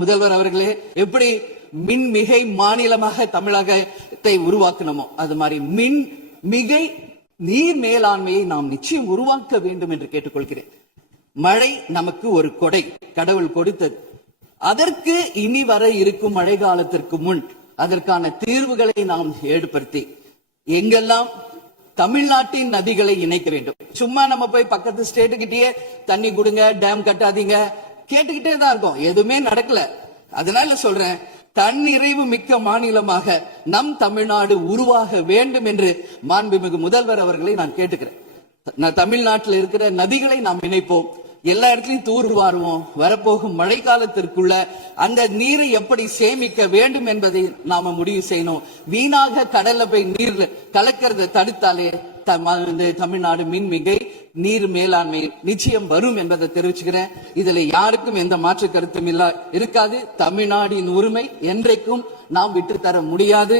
முதல்வர் அவர்களே எப்படி மின் மிகை மாநிலமாக தமிழகத்தை உருவாக்கணுமோ அது மாதிரி மின் மிகை நீர் மேலாண்மையை நாம் நிச்சயம் உருவாக்க வேண்டும் என்று கேட்டுக்கொள்கிறேன். மழை நமக்கு ஒரு கொடை, கடவுள் கொடுத்தது. அதற்கு இனி வர இருக்கும் மழை காலத்திற்கு முன் அதற்கான தீர்வுகளை நாம் ஏற்படுத்தி எங்கெல்லாம் தமிழ்நாட்டின் நதிகளை இணைக்க வேண்டும். சும்மா நம்ம போய் பக்கத்து ஸ்டேட்டுக்கிட்டே தண்ணி கொடுங்க, டேம் கட்டாதீங்க கேட்டுக்கிட்டே தான் இருக்கோம், எதுவுமே நடக்கல. அதனால சொல்றேன், தன்னிறைவு மிக்க மாநிலமாக நம் தமிழ்நாடு உருவாக வேண்டும் என்று மாண்புமிகு முதல்வர் அவர்களை நான் கேட்டுக்கிறேன். தமிழ்நாட்டில் இருக்கிற நதிகளை நாம் இணைப்போம், எல்லா இடத்துலயும் தூர்வாருவோம். வரப்போகும் மழை காலத்திற்குள்ள அந்த நீரை எப்படி சேமிக்க வேண்டும் என்பதை நாம முடிவு செய்யணும். வீணாக கடல்ல போய் நீர் கலக்கிறத தடுத்தாலே தமிழ்நாடு மின்மிகை நீர் மேலாண்மை நிச்சயம் வரும் என்பதை தெரிவிச்சுக்கிறேன். இதுல யாருக்கும் எந்த மாற்று கருத்தும் இருக்காது. தமிழ்நாடின் உரிமை என்றைக்கும் நாம் விட்டு தர முடியாது.